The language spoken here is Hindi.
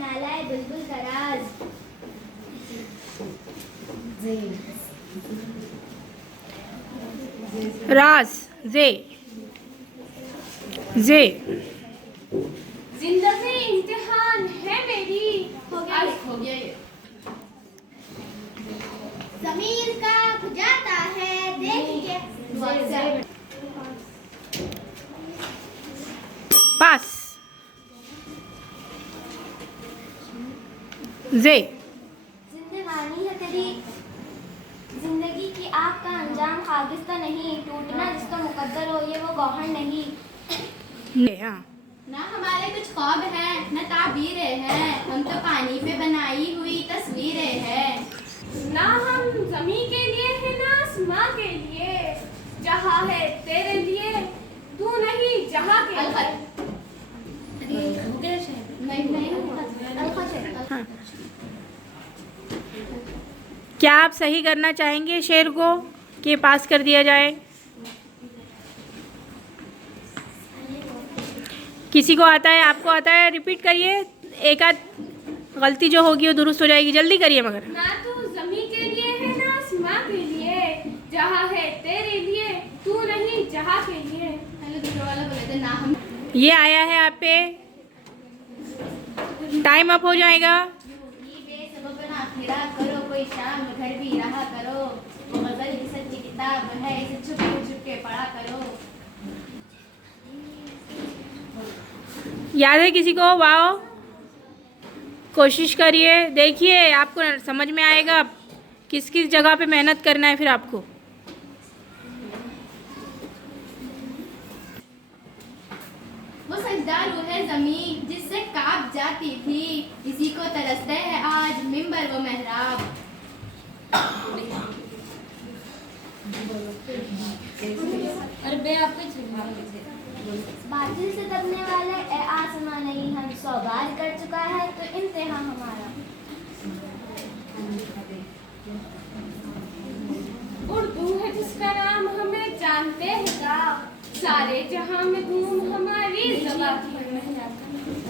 नालाए बुलबुल का राज। राज जे जे जिंदगी इम्तिहान है मेरी। हो गया ये। ज़मीर का बुझाता है देखिए। पास जे जिंदगानी है तेरी जिंदगी की आग का अंजाम खागिस्ता नहीं, टूटना जिसका मुकद्दर हो ये वो गौहर नहीं। हाँ ना हमारे कुछ ख्वाब हैं न ताबीरें हैं, हम तो पानी पे बनाई हुई तस्वीरें हैं। ना हम ज़मीं के लिए हैं ना आसमां के लिए, जहाँ है तेरे लिए तू नहीं जहाँ के लिए। हाँ। क्या आप सही करना चाहेंगे शेर को कि पास कर दिया जाए? किसी को आता है? आपको आता है? रिपीट करिए, एक आध गलती जो होगी वो दुरुस्त हो जाएगी। जल्दी करिए मगर। ना तू ज़मीं के लिए है ना आसमां के लिए, जहाँ है तेरे लिए तू नहीं जहाँ के लिए। हेलो दूसरे वाला बोले थे ना हम। ये आया है आप पे, टाइम अप हो जाएगा। करो कोई शाम घर भी रहा करो, वो गजल की सच्ची किताब है इसे छुप के पढ़ा करो। याद है किसी को? वाओ, कोशिश करिए, देखिए आपको समझ में आएगा किस किस जगह पे मेहनत करना है फिर आपको। वो सजदार है ज़मीन जिससे कांप जाती थी, इसी को तरसते हैं आज मिंबर व मेहराब। बातिल से दबने वाले ए आसमां नहीं, हम 100 बार कर चुका है तो इंतहा हमारा। उर्दू है जिसका नाम हमें जानते हैं, सारे जहां में धूम हमारी ज़बान की।